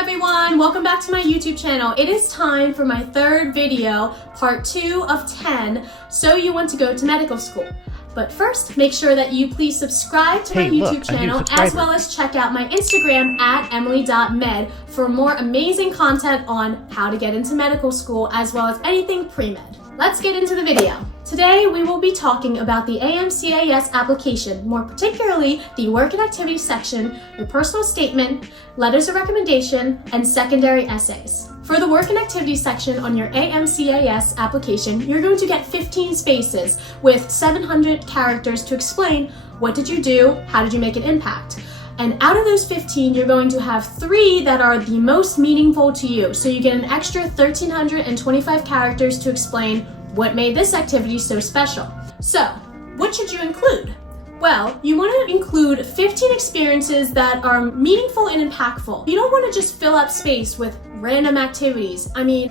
everyone? Welcome back to my YouTube channel. It is time for my third video, part 2 of 10, So You Want to Go to Medical School. But first, make sure that you please subscribe to my YouTube channel as well as check out my Instagram at emily.med for more amazing content on how to get into medical school as well as anything pre-med. Let's get into the video. Today, we will be talking about the AMCAS application, more particularly the work and activities section, your personal statement, letters of recommendation, and secondary essays. For the work and activities section on your AMCAS application, you're going to get 15 spaces with 700 characters to explain what did you do, how did you make an impact. And out of those 15, you're going to have 3 that are the most meaningful to you. So you get an extra 1,325 characters to explain what made this activity so special. So, what should you include? Well, you want to include 15 experiences that are meaningful and impactful. You don't want to just fill up space with random activities. I mean,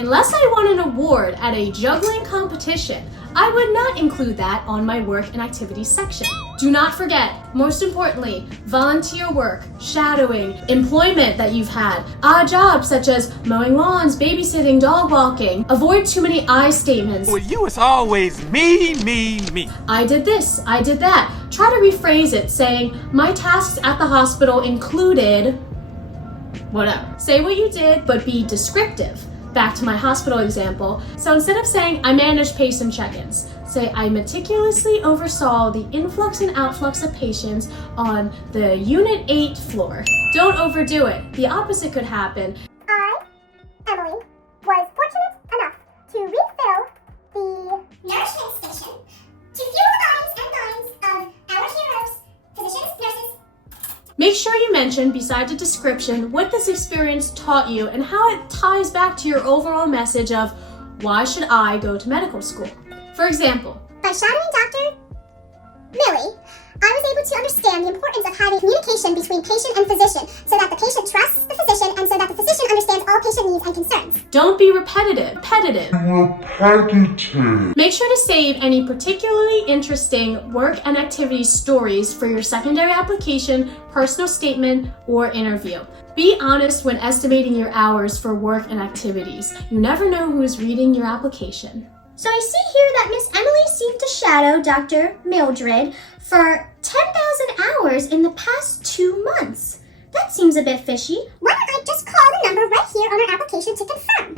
unless I won an award at a juggling competition, I would not include that on my work and activities section. Do not forget, most importantly, volunteer work, shadowing, employment that you've had, odd jobs such as mowing lawns, babysitting, dog walking. Avoid too many I statements. Well, you is always me. I did this, I did that. Try to rephrase it saying, my tasks at the hospital included whatever. Say what you did, but be descriptive. Back to my hospital example. So instead of saying, I managed patient check-ins, say, I meticulously oversaw the influx and outflux of patients on the Unit 8 floor. Don't overdo it. The opposite could happen. I, Emily, was fortunate enough to refill the nourishment station to fuel the bodies and minds of our heroes, physicians, nurses. Make sure you mention, besides a description, what this experience taught you and how it ties back to your overall message of why should I go to medical school? For example, By shadowing Dr. Millie, I was able to understand the importance of having communication between patient and physician so that the patient trusts the physician and so that the physician understands all patient needs and concerns. don't be repetitive. Make sure to save any particularly interesting work and activity stories for your secondary application, personal statement, or interview. Be honest when estimating your hours for work and activities. You never know who is reading your application. So I see here that Miss Emily seemed to shadow Dr. Mildred for 10,000 hours in the past 2 months. That seems a bit fishy. Why don't I just call the number right here on our application to confirm?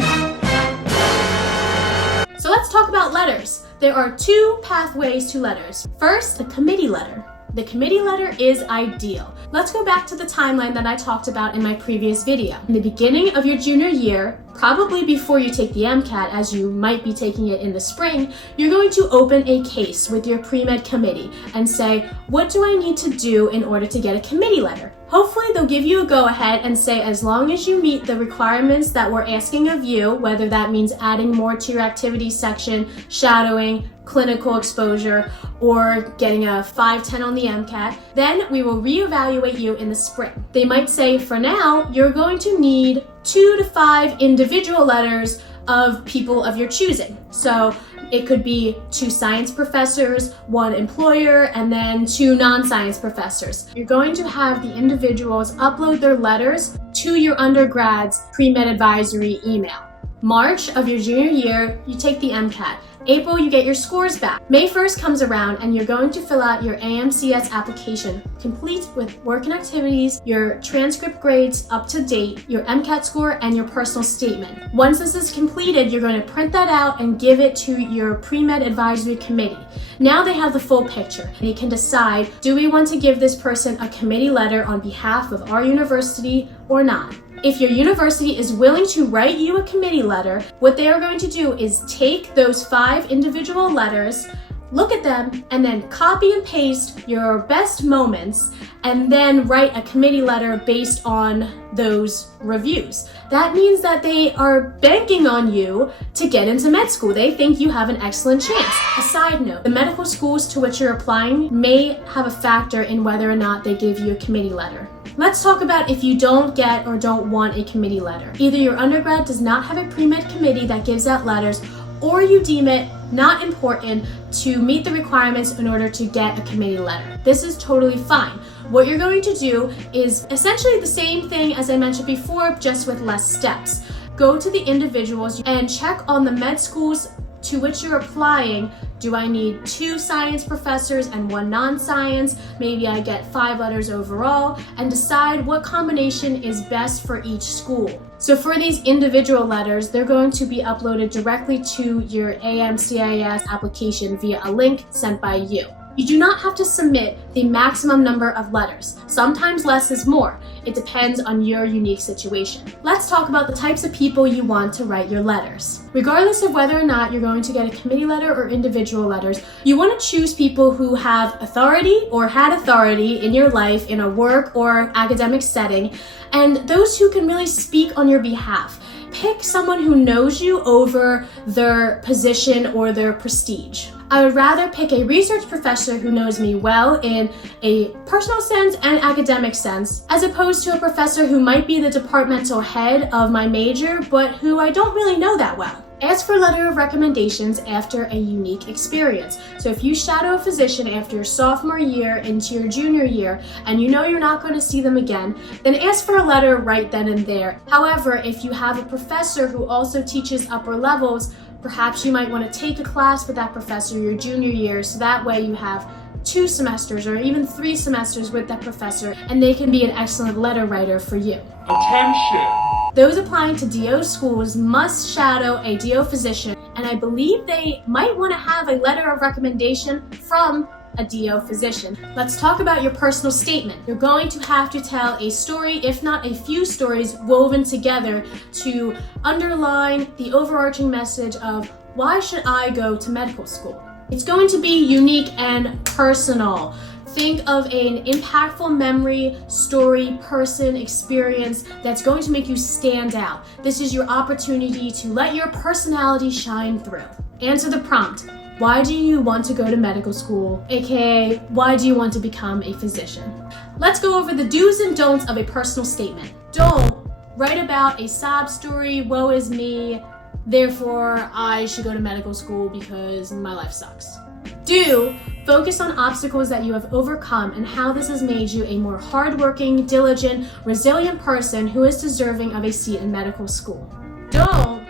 So let's talk about letters. There are 2 pathways to letters. First, the committee letter. The committee letter is ideal. Let's go back to the timeline that I talked about in my previous video. In the beginning of your junior year, probably before you take the MCAT, as you might be taking it in the spring, you're going to open a case with your pre-med committee and say, what do I need to do in order to get a committee letter? Hopefully they'll give you a go-ahead and say as long as you meet the requirements that we're asking of you, whether that means adding more to your activities section, shadowing, clinical exposure, or getting a 510 on the MCAT, then we will reevaluate you in the spring. They might say, for now, you're going to need 2 to 5 individual letters of people of your choosing. So it could be 2 science professors, 1 employer, and then 2 non-science professors. You're going to have the individuals upload their letters to your undergrad's pre-med advisory email. March of your junior year, you take the MCAT. April, you get your scores back. May 1st comes around and you're going to fill out your AMCS application, complete with work and activities, your transcript grades up to date, your MCAT score, and your personal statement. Once this is completed, you're going to print that out and give it to your pre-med advisory committee. Now they have the full picture. They can decide, do we want to give this person a committee letter on behalf of our university or not? If your university is willing to write you a committee letter, what they are going to do is take those 5 individual letters, look at them, and then copy and paste your best moments, and then write a committee letter based on those reviews. That means that they are banking on you to get into med school. They think you have an excellent chance. A side note, the medical schools to which you're applying may have a factor in whether or not they give you a committee letter. Let's talk about if you don't get or don't want a committee letter. Either your undergrad does not have a pre-med committee that gives out letters, or you deem it not important to meet the requirements in order to get a committee letter. This is totally fine. What you're going to do is essentially the same thing as I mentioned before, just with less steps. Go to the individuals and check on the med schools to which you're applying. Do I need 2 science professors and 1 non-science? Maybe I get 5 letters overall, and decide what combination is best for each school. So for these individual letters, they're going to be uploaded directly to your AMCIS application via a link sent by you. You do not have to submit the maximum number of letters. Sometimes less is more. It depends on your unique situation. Let's talk about the types of people you want to write your letters. Regardless of whether or not you're going to get a committee letter or individual letters, you want to choose people who have authority or had authority in your life in a work or academic setting, and those who can really speak on your behalf. Pick someone who knows you over their position or their prestige. I would rather pick a research professor who knows me well in a personal sense and academic sense, as opposed to a professor who might be the departmental head of my major, but who I don't really know that well. Ask for a letter of recommendations after a unique experience. So if you shadow a physician after your sophomore year into your junior year and you know you're not going to see them again, then ask for a letter right then and there. However, if you have a professor who also teaches upper levels, perhaps you might want to take a class with that professor your junior year, so that way you have 2 semesters or even 3 semesters with that professor, and they can be an excellent letter writer for you. Attention! Those applying to DO schools must shadow a DO physician, and I believe they might want to have a letter of recommendation from a DO physician. Let's talk about your personal statement. You're going to have to tell a story, if not a few stories, woven together to underline the overarching message of why should I go to medical school? It's going to be unique and personal. Think of an impactful memory, story, person, experience that's going to make you stand out. This is your opportunity to let your personality shine through. Answer the prompt. Why do you want to go to medical school? AKA, why do you want to become a physician? Let's go over the do's and don'ts of a personal statement. Don't write about a sob story, woe is me, therefore I should go to medical school because my life sucks. Do focus on obstacles that you have overcome and how this has made you a more hardworking, diligent, resilient person who is deserving of a seat in medical school. Don't.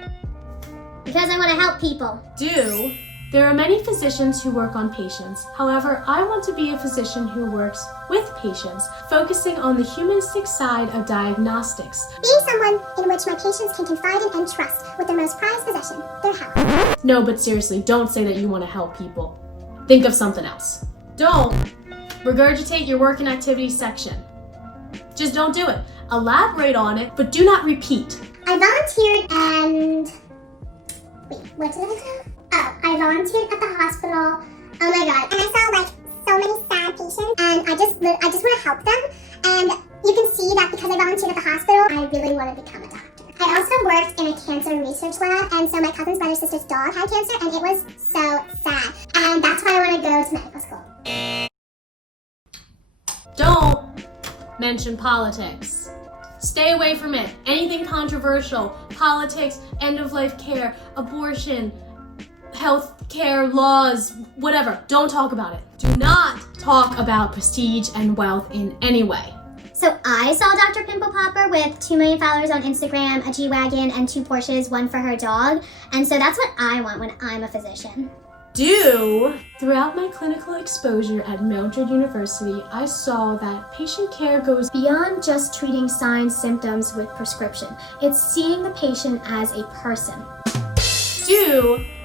Because I want to help people. Do. There are many physicians who work on patients. However, I want to be a physician who works with patients, focusing on the humanistic side of diagnostics. Being someone in which my patients can confide in and trust with their most prized possession, their health. No, but seriously, don't say that you want to help people. Think of something else. Don't regurgitate your work and activities section. Just don't do it. Elaborate on it, but do not repeat. I volunteered and... Wait, what did I do? Oh, I volunteered at the hospital. Oh my god. And I saw like so many sad patients and I just want to help them. And you can see that because I volunteered at the hospital, I really want to become a doctor. I also worked in a cancer research lab, and so my cousin's brother's sister's dog had cancer, and it was so sad. And that's why I want to go to medical school. Don't mention politics. Stay away from it. Anything controversial, politics, end-of-life care, abortion, health care laws, whatever. Don't talk about it. Do not talk about prestige and wealth in any way. So I saw Dr. Pimple Popper with 2 million followers on Instagram, a G-Wagon, and 2 Porsches, 1 for her dog. And so that's what I want when I'm a physician. Throughout my clinical exposure at Mildred University, I saw that patient care goes beyond just treating signs, symptoms with prescription. It's seeing the patient as a person.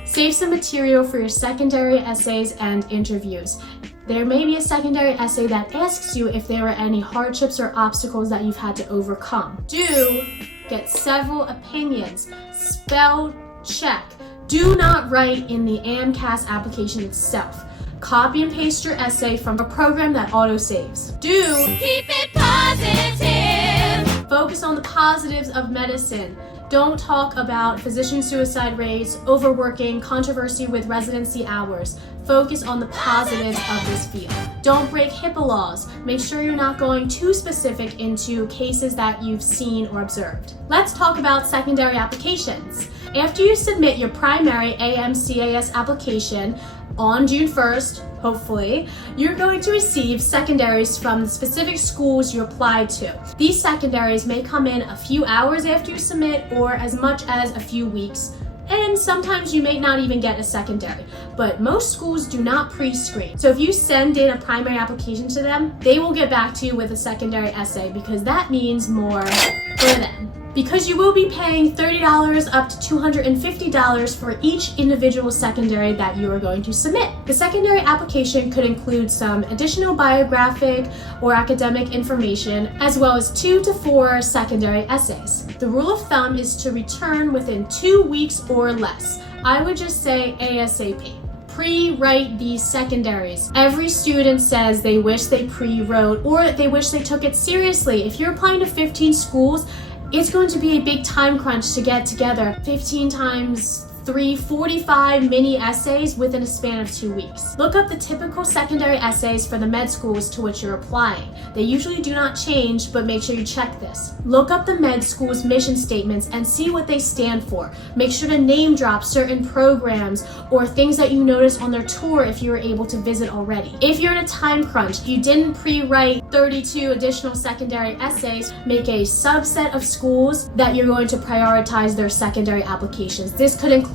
Save some material for your secondary essays and interviews. There may be a secondary essay that asks you if there were any hardships or obstacles that you've had to overcome. Get several opinions. Spell check. Do not write in the Amcas application itself. Copy and paste your essay from a program that auto-saves. Keep it positive. Focus on the positives of medicine. Don't talk about physician suicide rates, overworking, controversy with residency hours. Focus on the positives of this field. Don't break HIPAA laws. Make sure you're not going too specific into cases that you've seen or observed. Let's talk about secondary applications. After you submit your primary AMCAS application on June 1st, hopefully, you're going to receive secondaries from the specific schools you applied to. These secondaries may come in a few hours after you submit or as much as a few weeks, and sometimes you may not even get a secondary, but most schools do not pre-screen. So if you send in a primary application to them, they will get back to you with a secondary essay because that means more for them. Because you will be paying $30 up to $250 for each individual secondary that you are going to submit. The secondary application could include some additional biographic or academic information, as well as 2 to 4 secondary essays. The rule of thumb is to return within 2 weeks or less. I would just say ASAP. Pre-write these secondaries. Every student says they wish they pre-wrote or they wish they took it seriously. If you're applying to 15 schools, it's going to be a big time crunch to get together 15 times 3, 45 mini essays within a span of 2 weeks. Look up the typical secondary essays for the med schools to which you're applying. They usually do not change, but make sure you check this. Look up the med school's mission statements and see what they stand for. Make sure to name drop certain programs or things that you notice on their tour if you were able to visit already. If you're in a time crunch, you didn't pre-write 32 additional secondary essays, make a subset of schools that you're going to prioritize their secondary applications. This could include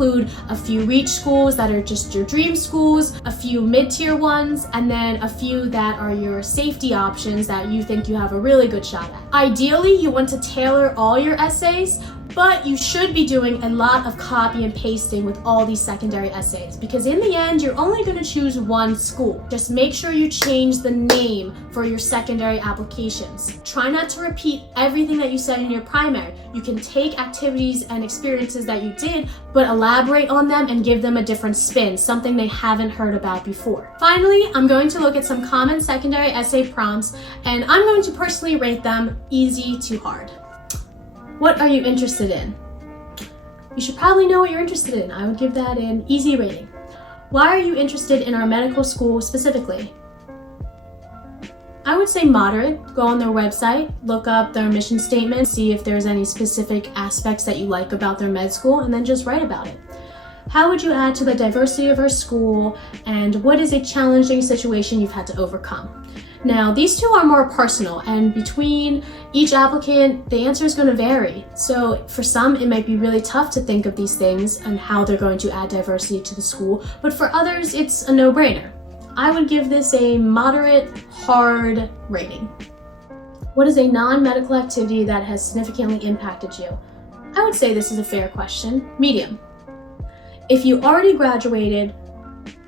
a few reach schools that are just your dream schools, a few mid-tier ones, and then a few that are your safety options that you think you have a really good shot at. Ideally, you want to tailor all your essays, but you should be doing a lot of copy and pasting with all these secondary essays because in the end, you're only going to choose one school. Just make sure you change the name for your secondary applications. Try not to repeat everything that you said in your primary. You can take activities and experiences that you did, but elaborate on them and give them a different spin, something they haven't heard about before. Finally, I'm going to look at some common secondary essay prompts, and I'm going to personally rate them easy to hard. What are you interested in? You should probably know what you're interested in. I would give that an easy rating. Why are you interested in our medical school specifically? I would say moderate. Go on their website, look up their mission statement, see if there's any specific aspects that you like about their med school, and then just write about it. How would you add to the diversity of our school, and what is a challenging situation you've had to overcome? Now, these two are more personal, and between each applicant, the answer is going to vary. So for some, it might be really tough to think of these things and how they're going to add diversity to the school, but for others, it's a no-brainer. I would give this a moderate, hard rating. What is a non-medical activity that has significantly impacted you? I would say this is a fair question. Medium. If you already graduated,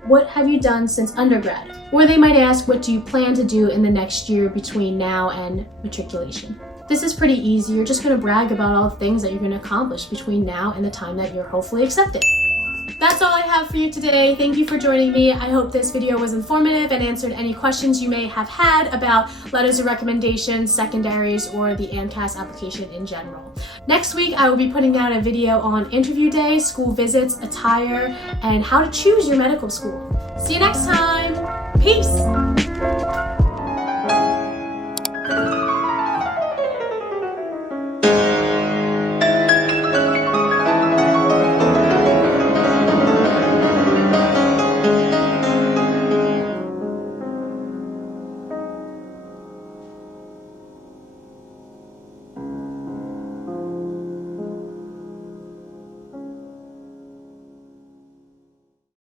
what have you done since undergrad? Or they might ask, what do you plan to do in the next year between now and matriculation? This is pretty easy. You're just going to brag about all the things that you're going to accomplish between now and the time that you're hopefully accepted. That's all I have for you today. Thank you for joining me. I hope this video was informative and answered any questions you may have had about letters of recommendation, secondaries, or the Amcas application in general. Next week, I will be putting out a video on interview day, school visits, attire, and how to choose your medical school. See you next time. Peace.